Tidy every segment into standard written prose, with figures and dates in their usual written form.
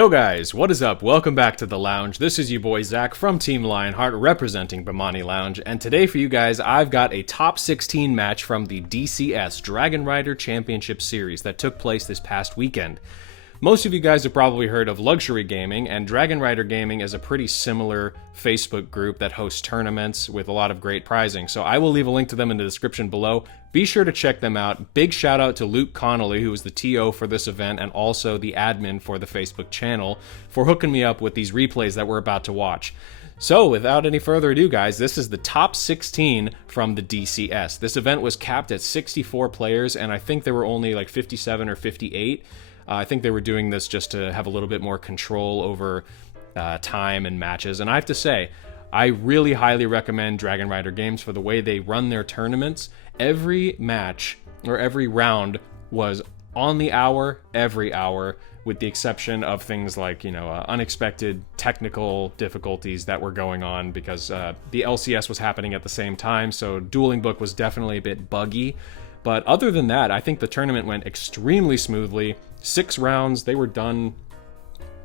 Yo guys, what is up? Welcome back to the lounge. This is your boy Zach from Team Lionheart representing Bemani Lounge, and today for you guys I've got a top 16 match from the DCS Dragon Rider Championship Series that took place this past weekend. Most of you guys have probably heard of Luxury Gaming, and Dragon Rider Gaming is a pretty similar Facebook group that hosts tournaments with a lot of great prizing, so I will leave a link to them in the description below. Be sure to check them out. Big shout out to Luke Connolly, who was the TO for this event and also the admin for the Facebook channel, for hooking me up with these replays that we're about to watch. So, without any further ado, guys, this is the top 16 from the DCS. This event was capped at 64 players, and I think there were only like 57 or 58. I think they were doing this just to have a little bit more control over time and matches. And I have to say, I really highly recommend Dragon Rider Games for the way they run their tournaments. Every match, or every round, was on the hour, every hour, with the exception of things like, unexpected technical difficulties that were going on because the LCS was happening at the same time, so Dueling Book was definitely a bit buggy. But other than that, I think the tournament went extremely smoothly. 6 rounds, they were done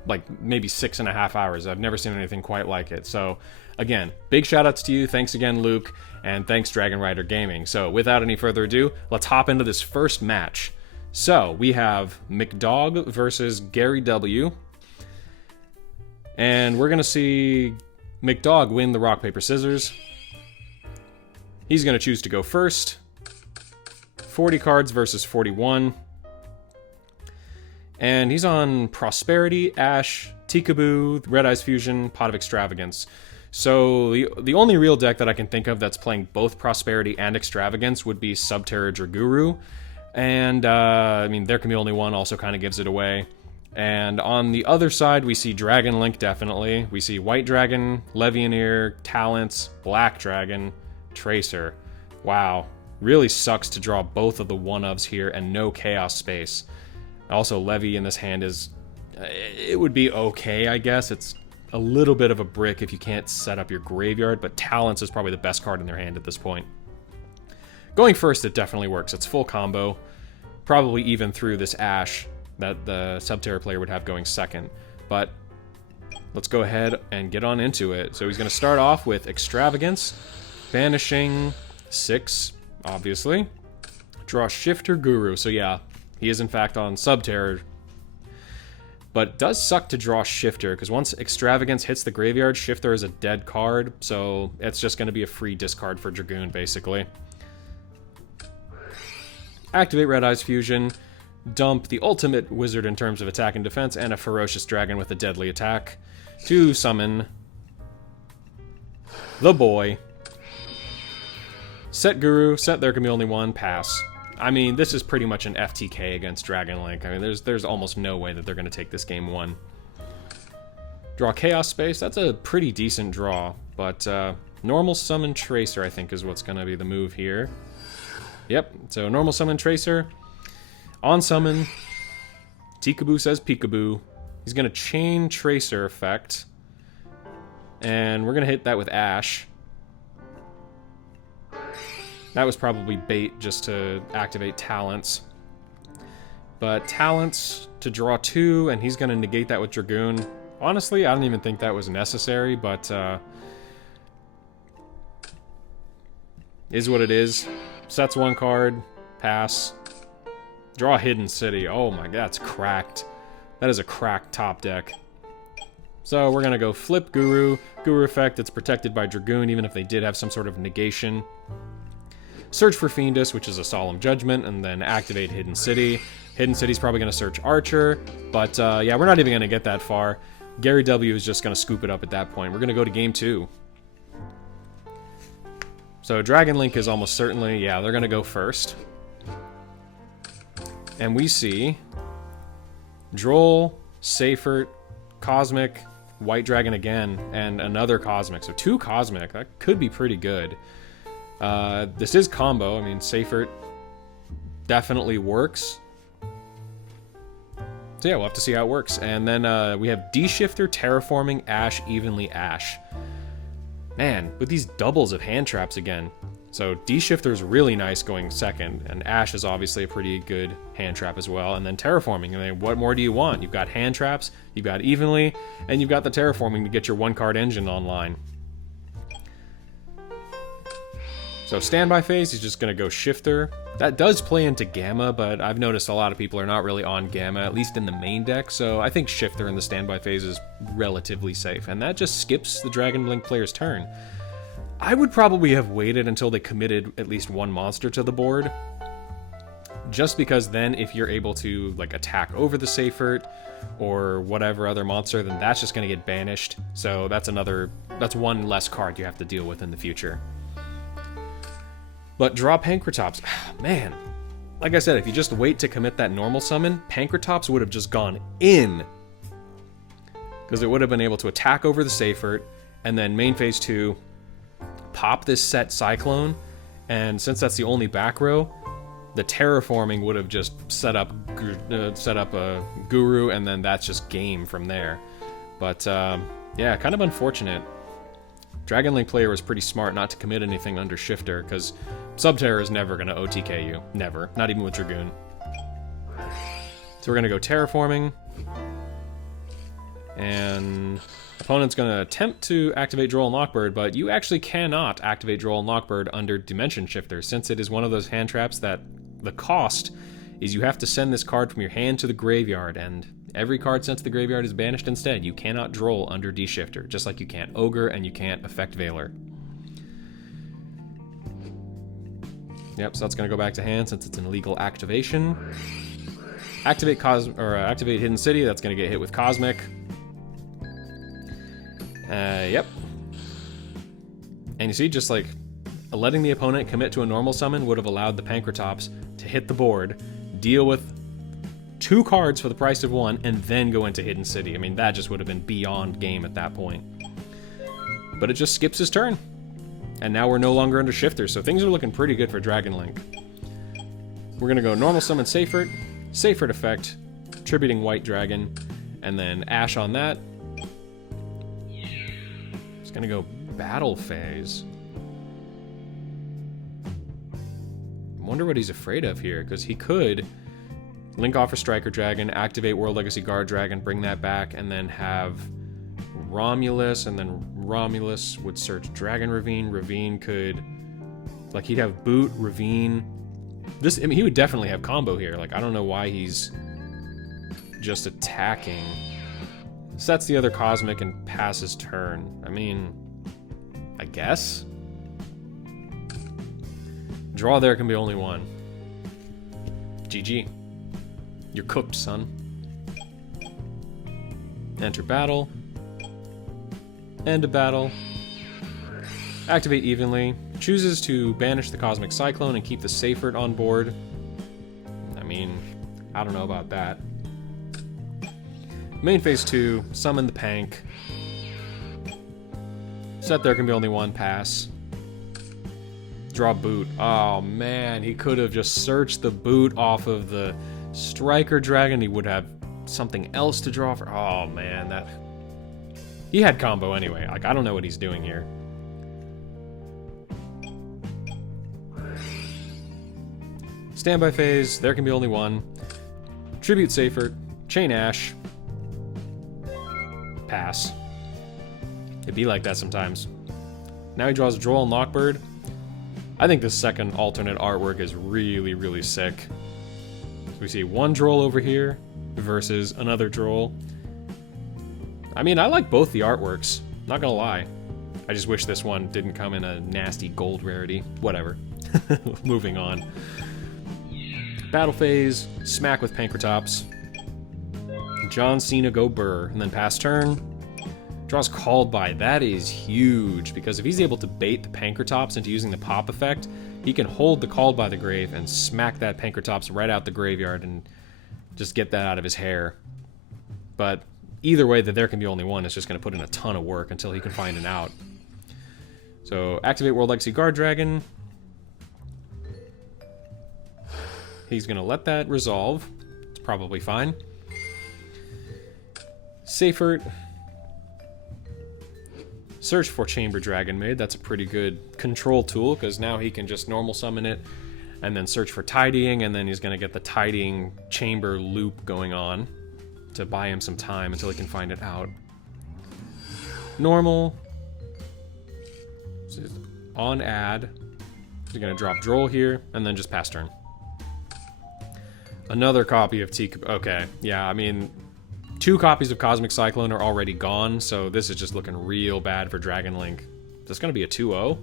like maybe 6.5 hours. I've never seen anything quite like it. So again, big shout outs to you. Thanks again, Luke, and thanks Dragon Rider Gaming. So without any further ado, let's hop into this first match. So we have McDog versus Gary W. And we're going to see McDog win the rock, paper, scissors. He's going to choose to go first. 40 cards versus 41. And he's on Prosperity, Ash, Tikaboo, Red Eyes Fusion, Pot of Extravagance. So the only real deck that I can think of that's playing both Prosperity and Extravagance would be Subterra Draguru. And, I mean, there can be only one, also kind of gives it away. And on the other side, we see Dragon Link, definitely. We see White Dragon, Levianeer, Talents, Black Dragon, Tracer. Wow. Really sucks to draw both of the one-ofs here and no Chaos space. Also, Levy in this hand is... it would be okay, I guess. It's a little bit of a brick if you can't set up your graveyard, but Talents is probably the best card in their hand at this point. Going first, it definitely works. It's full combo. Probably even through this Ash that the Subterra player would have going second. But let's go ahead and get on into it. So he's going to start off with Extravagance, banishing 6... obviously. Draw Shifter Guru. So yeah, he is in fact on Subterra. But it does suck to draw Shifter, because once Extravagance hits the graveyard, Shifter is a dead card, so it's just going to be a free discard for Dragoon, basically. Activate Red Eyes Fusion. Dump the ultimate wizard in terms of attack and defense, and a Ferocious Dragon with a deadly attack. To summon... the boy. Set Guru, set there can be only one, pass. I mean, this is pretty much an FTK against Dragon Link. I mean, there's almost no way that they're going to take this game 1. Draw Chaos Space, that's a pretty decent draw, but normal summon Tracer, I think, is what's going to be the move here. Yep, so normal summon Tracer. On summon, Tikaboo says Peekaboo. He's going to chain Tracer effect, and we're going to hit that with Ash. That was probably bait just to activate Talents. But Talents to draw 2, and he's going to negate that with Dragoon. Honestly, I don't even think that was necessary, but is what it is. Sets 1 card, pass. Draw Hidden City. Oh my god, that's cracked. That is a cracked top deck. So we're going to go flip Guru. Guru effect, it's protected by Dragoon, even if they did have some sort of negation. Search for Fiendus, which is a Solemn Judgment, and then activate Hidden City. Hidden City's probably going to search Archer, but yeah, we're not even going to get that far. Gary W is just going to scoop it up at that point. We're going to go to game 2. So Dragon Link is almost certainly, yeah, they're going to go first. And we see Droll, Seifert, Cosmic, White Dragon again, and another Cosmic. So 2 Cosmic, that could be pretty good. This is combo. I mean, Seifert definitely works. So yeah, we'll have to see how it works. And then we have D-Shifter, Terraforming, Ash, Evenly Ash. Man, with these doubles of hand traps again. So D-Shifter's really nice going second, and Ash is obviously a pretty good hand trap as well. And then Terraforming, I mean, what more do you want? You've got hand traps, you've got Evenly, and you've got the Terraforming to get your one-card engine online. So standby phase, he's just going to go Shifter. That does play into Gamma, but I've noticed a lot of people are not really on Gamma, at least in the main deck, so I think Shifter in the standby phase is relatively safe. And that just skips the Dragon Blink player's turn. I would probably have waited until they committed at least one monster to the board, just because then if you're able to like attack over the Seifert or whatever other monster, then that's just going to get banished. So that's one less card you have to deal with in the future. But draw Pankratops. Man, like I said, if you just wait to commit that normal summon, Pankratops would have just gone in. Because it would have been able to attack over the Seifert, and then main phase 2, pop this set Cyclone, and since that's the only back row, the Terraforming would have just set up a Guru, and then that's just game from there. But yeah, kind of unfortunate. Dragon Link player was pretty smart not to commit anything under Shifter, because Subterra is never going to OTK you. Never. Not even with Dragoon. So we're going to go Terraforming. And opponent's going to attempt to activate Droll and Lockbird, but you actually cannot activate Droll and Lockbird under Dimension Shifter, since it is one of those hand traps that the cost is you have to send this card from your hand to the graveyard, and every card sent to the graveyard is banished instead. You cannot Droll under D-Shifter, just like you can't Ogre and you can't Effect Veiler. Yep, so that's going to go back to hand since it's an illegal activation. Activate Hidden City, that's going to get hit with Cosmic. Yep. And you see, just like letting the opponent commit to a normal summon would have allowed the Pankratops to hit the board, deal with 2 cards for the price of 1, and then go into Hidden City. I mean, that just would have been beyond game at that point. But it just skips his turn. And now we're no longer under Shifter, so things are looking pretty good for Dragon Link. We're going to go normal summon Seifert, Seifert effect, tributing White Dragon, and then Ash on that. It's going to go Battle Phase. I wonder what he's afraid of here, because he could link off a Striker Dragon, activate World Legacy Guard Dragon, bring that back, and then have Romulus, and then Romulus would search Dragon Ravine. Ravine could, like, he'd have Boot, Ravine. This, I mean, he would definitely have combo here. Like, I don't know why he's just attacking. Sets the other Cosmic and passes turn. I mean, I guess. Draw there can be only one. GG. You're cooked, son. Enter battle. End of battle. Activate Evenly. Chooses to banish the Cosmic Cyclone and keep the Seifert on board. I mean, I don't know about that. Main phase 2, summon the Pank. Set there can be only one, pass. Draw Boot. Oh man, he could have just searched the Boot off of the Striker Dragon. He would have something else to draw for. Oh man, that... He had combo anyway. Like, I don't know what he's doing here. Standby phase, there can be only one. Tribute Seifert, Chain Ash. Pass. It'd be like that sometimes. Now he draws Droll and Lockbird. I think this second alternate artwork is really, really sick. So we see one Droll over here versus another Droll. I mean, I like both the artworks, not gonna lie. I just wish this one didn't come in a nasty gold rarity. Whatever. Moving on. Battle phase, smack with Pankratops. John Cena go Burr, and then pass turn. Draws Called By. That is huge, because if he's able to bait the Pankratops into using the pop effect, he can hold the Called By the Grave and smack that Pankratops right out the graveyard and just get that out of his hair. But either way, that there can be only one is just going to put in a ton of work until he can find an out. So, activate World Legacy Guard Dragon. He's going to let that resolve. It's probably fine. Seifert. Search for Chamber Dragon Maid. That's a pretty good control tool, because now he can just normal summon it, and then search for Tidying, and then he's going to get the Tidying Chamber loop going on to buy him some time until he can find it out. Normal. On add. He's going to drop Droll here, and then just pass turn. Another copy of Teekaboo. Okay, yeah, I mean, 2 copies of Cosmic Cyclone are already gone, so this is just looking real bad for Dragon Link. Is this going to be a 2-0?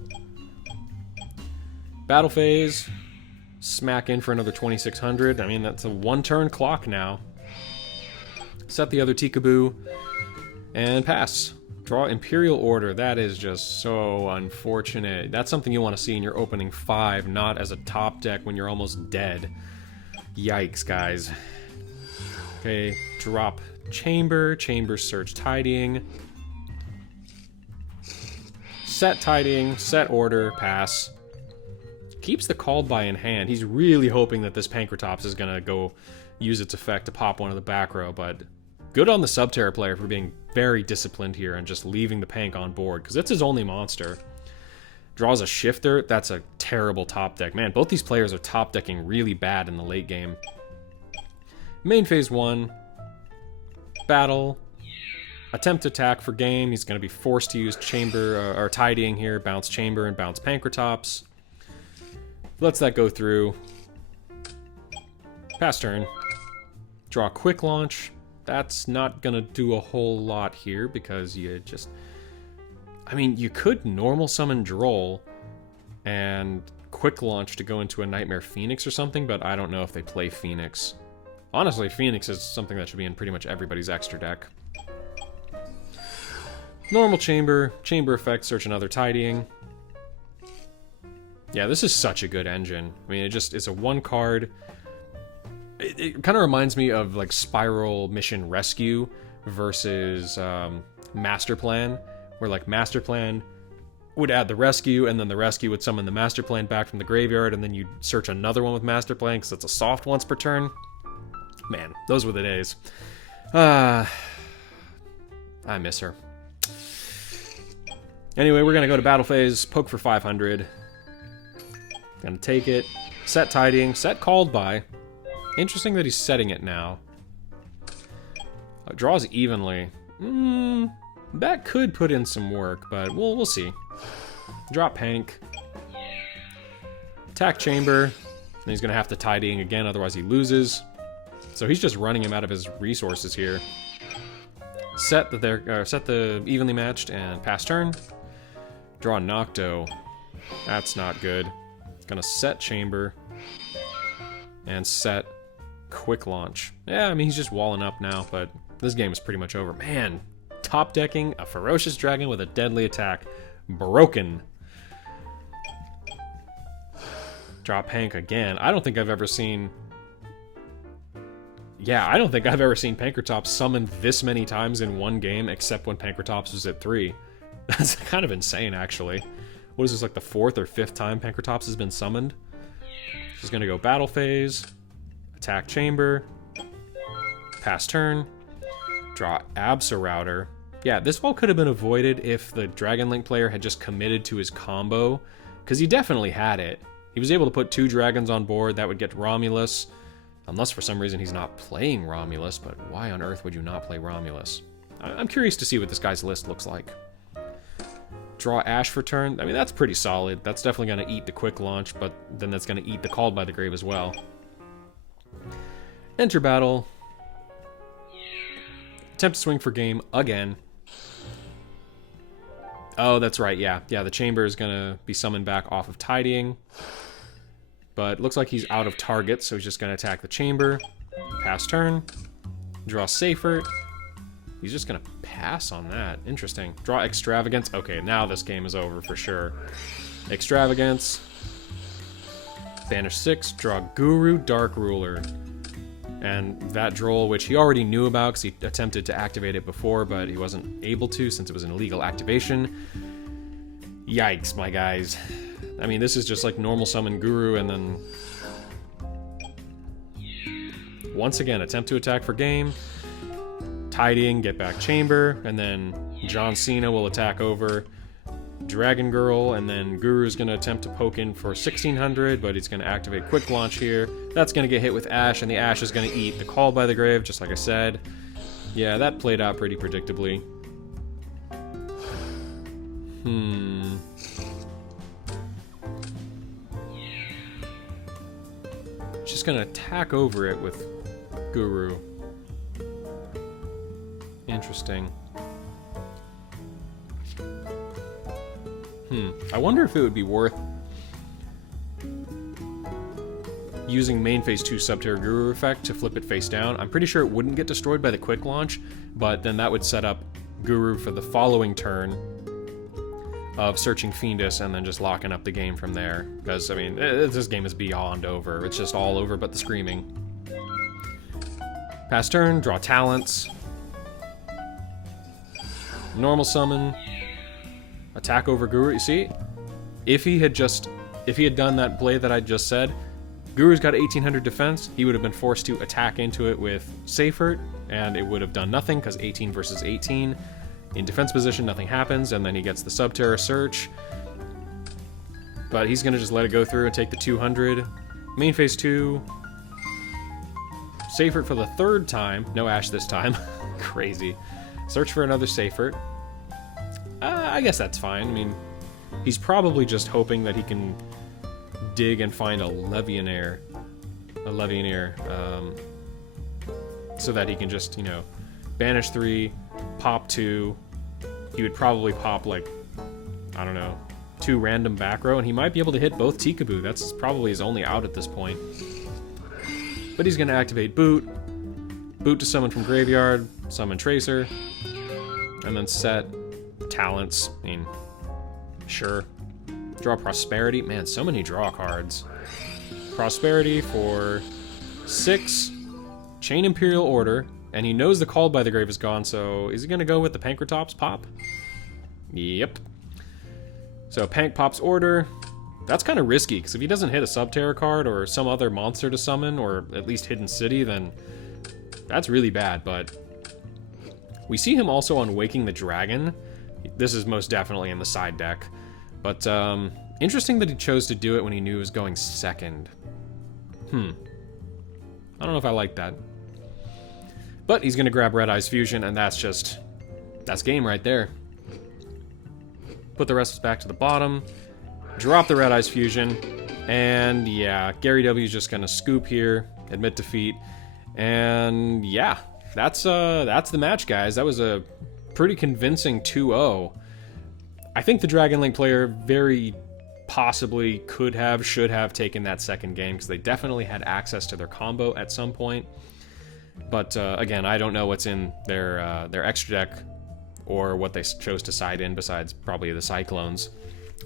Battle phase. Smack in for another 2600. I mean, that's a 1-turn clock now. Set the other Teekaboo. And pass. Draw Imperial Order. That is just so unfortunate. That's something you want to see in your opening 5, not as a top deck when you're almost dead. Yikes, guys. Okay, drop Chamber. Chamber search Tidying. Set Tidying. Set Order. Pass. Keeps the Called By in hand. He's really hoping that this Pankratops is going to go use its effect to pop one of the back row, but good on the Subterra player for being very disciplined here and just leaving the Pank on board, because it's his only monster. Draws a Shifter. That's a terrible top deck. Man, both these players are top decking really bad in the late game. Main phase 1. Battle. Attempt attack for game. He's going to be forced to use Chamber, or Tidying here. Bounce Chamber and bounce Pankratops. Lets that go through. Pass turn. Draw Quick Launch. That's not going to do a whole lot here because you just... I mean, you could normal summon Droll and Quick Launch to go into a Nightmare Phoenix or something, but I don't know if they play Phoenix. Honestly, Phoenix is something that should be in pretty much everybody's extra deck. Normal Chamber. Chamber effect, search another Tidying. Yeah, this is such a good engine. I mean, it's a 1 card. It kind of reminds me of like Spiral Mission Rescue versus Master Plan, where like Master Plan would add the rescue, and then the rescue would summon the Master Plan back from the graveyard, and then you'd search another one with Master Plan because it's a soft once per turn. Man, those were the days. I miss her. Anyway, we're gonna go to battle phase, poke for 500. Gonna take it. Set Tidying. Set Called By. Interesting that he's setting it now. Draws evenly. That could put in some work, but we'll see. Drop Pank. Attack Chamber. And he's gonna have to Tidying again, otherwise he loses. So he's just running him out of his resources here. Set the evenly matched and pass turn. Draw Nocto. That's not good. Gonna set Chamber and set Quick Launch. Yeah, I mean, he's just walling up now, but this game is pretty much over. Man, top decking a Ferocious Dragon with a deadly attack. Broken. Drop Hank again. I don't think I've ever seen... Yeah, I don't think I've ever seen Pankratops summoned this many times in one game, except when Pankratops was at 3. That's kind of insane, actually. What is this, like the 4th or 5th time Pankratops has been summoned? She's gonna go battle phase, attack Chamber, pass turn, draw Absorouter. Yeah, this all could have been avoided if the Dragon Link player had just committed to his combo, because he definitely had it. He was able to put 2 dragons on board, that would get Romulus, unless for some reason he's not playing Romulus, but why on earth would you not play Romulus? I'm curious to see what this guy's list looks like. Draw Ash for turn. I mean, that's pretty solid. That's definitely going to eat the Quick Launch, but then that's going to eat the Called by the Grave as well. Enter battle. Attempt to swing for game again. Oh, that's right, yeah. Yeah, the Chamber is going to be summoned back off of Tidying. But looks like he's out of target, so he's just going to attack the Chamber. Pass turn. Draw Safer. He's just going to pass on that. Interesting. Draw Extravagance. Okay, now this game is over for sure. Extravagance. Banish 6. Draw Guru Dark Ruler. And that Droll, which he already knew about because he attempted to activate it before, but he wasn't able to since it was an illegal activation. Yikes, my guys. I mean, this is just like normal summon Guru, and then... Once again, attempt to attack for game. Tidying, get back Chamber, and then John Cena will attack over. Dragon Girl, and then Guru's going to attempt to poke in for 1600, but he's going to activate Quick Launch here. That's going to get hit with Ash, and the Ash is going to eat the Call by the Grave, just like I said. Yeah, that played out pretty predictably. Just going to attack over it with Guru. Interesting. I wonder if it would be worth using main phase 2 Subterra Guru effect to flip it face down. I'm pretty sure it wouldn't get destroyed by the quick launch, but then that would set up Guru for the following turn of searching Fiendus and then just locking up the game from there. Because, I mean, this game is beyond over. It's just all over but the screaming. Pass turn, draw talents. Normal summon. Attack over Guru. You see? If he had done that play that I just said, Guru's got 1800 defense. He would have been forced to attack into it with Seifert, and it would have done nothing because 18 versus 18. In defense position, nothing happens, and then he gets the Subterra Search. But he's going to just let it go through and take the 200. Main phase 2. Seifert for the third time. No Ash this time. Crazy. Search for another Seifert. I guess that's fine. I mean, he's probably just hoping that he can dig and find a Levianeer. So that he can just, you know, banish 3, pop 2. He would probably pop, like, I don't know, 2 random back row, and he might be able to hit both Tikaboo. That's probably his only out at this point. But he's going to activate Boot. Boot to summon from Graveyard, summon Tracer, and then set talents. I mean, sure. Draw Prosperity. Man, so many draw cards. Prosperity for 6. Chain Imperial Order. And he knows the Called by the Grave is gone, so is he going to go with the Pankratops pop? Yep. So Pank pops Order. That's kind of risky, because if he doesn't hit a Subterra card or some other monster to summon, or at least Hidden City, then that's really bad, but we see him also on Waking the Dragon. This is most definitely in the side deck. But, interesting that he chose to do it when he knew he was going second. I don't know if I like that. But he's going to grab Red Eyes Fusion, and that's game right there. Put the rest back to the bottom. Drop the Red Eyes Fusion. And, yeah, Gary W's just going to scoop here. Admit defeat. And, yeah, that's the match, guys. That was a pretty convincing 2-0. I think the Dragon Link player very possibly should have taken that second game, because they definitely had access to their combo at some point. But again, I don't know what's in their extra deck or what they chose to side in besides probably the Cyclones.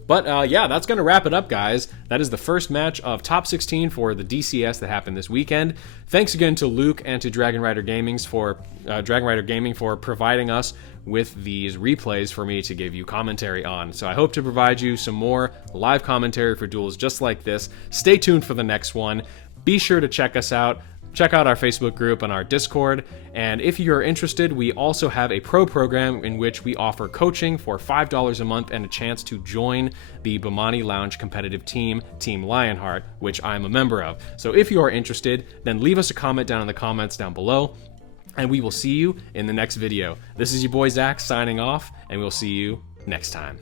But yeah, that's going to wrap it up, guys. That is the first match of Top 16 for the DCS that happened this weekend. Thanks again to Luke and to Dragon Rider Gaming for providing us with these replays for me to give you commentary on. So I hope to provide you some more live commentary for duels just like this. Stay tuned for the next one. Be sure to check us out. Check out our Facebook group and our Discord, and if you're interested, we also have a pro program in which we offer coaching for $5 a month and a chance to join the Bemani Lounge competitive team, Team Lionheart, which I'm a member of. So if you are interested, then leave us a comment down in the comments down below, and we will see you in the next video. This is your boy Zach signing off, and we'll see you next time.